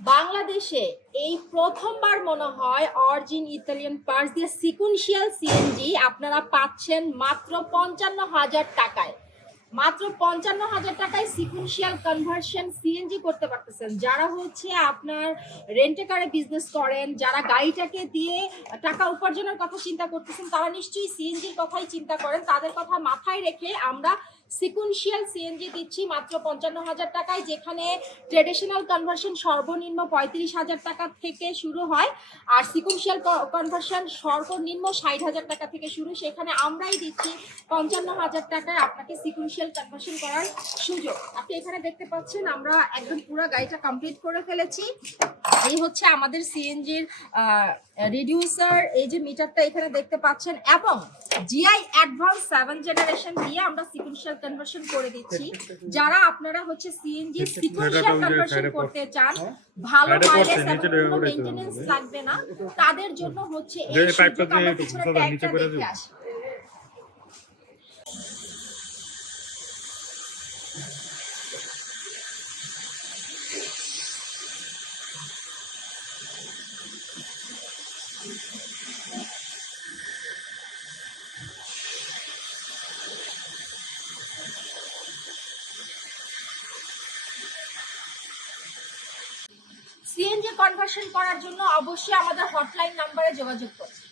বাংলাদেশে এই প্রথমবার মনে হয় অরিজিন ইতালিয়ান পার্স দিয়ে সিকুয়েন্সিয়াল সিএনজি আপনারা পাচ্ছেন মাত্র পঞ্চান্ন হাজার টাকায়। মাত্র পঞ্চান্ন হাজার টাকায় সিকুয়েন্সিয়াল কনভার্সন সিএনজি করতে পারতেছেন। যারা হচ্ছে আপনার রেন্টে কারে বিজনেস করেন, যারা গাড়িটাকে দিয়ে টাকা উপার্জনের কথা চিন্তা করতেছেন, তারা নিশ্চয়ই সিএনজির কথাই চিন্তা করেন। তাদের কথা মাথায় রেখে আমরা সিকুয়েন্সিয়াল সিএনজি দিচ্ছি মাত্র পঞ্চান্ন হাজার টাকায়, যেখানে ট্রেডিশনাল কনভার্সন সর্বনিম্ন পঁয়ত্রিশ হাজার টাকা থেকে শুরু হয় আর সিকুয়েন্সিয়াল কনভার্সন সর্বনিম্ন ষাট হাজার টাকা থেকে শুরু, সেখানে আমরাই দিচ্ছি পঞ্চান্ন হাজার টাকায় আপনাকে সিকুয়েন্সিয়াল কনভার্সন করার সুযোগ। আপনি এখানে দেখতে পাচ্ছেন আমরা একদম পুরো গাড়িটা কমপ্লিট করে ফেলেছি। এই হচ্ছে আমাদের সিএনজির রিডিউসার এই যে মিটারটা এখানে দেখতে পাচ্ছেন, এবং জিআই অ্যাডভান্স সেভেন জেনারেশন দিয়ে আমরা সিকুয়েন্সিয়াল কনভার্সন করে দিচ্ছি। যারা আপনারা হচ্ছে সিএনজি সিকুয়েন্সিয়াল কনভার্সন করতে চান ভালো এটা মাইলেজ এবং মেইনটেনেন্স লাগবে না। তাদের জন্য হচ্ছে এই পাইপটা সুযোগ আমরা দিয়ে নিচে ট্যাগটা করে দেখে দিই। আসি সিএনজি কনভার্সন করার জন্য অবশ্যই আমাদের হটলাইন নাম্বারে যোগাযোগ করুন।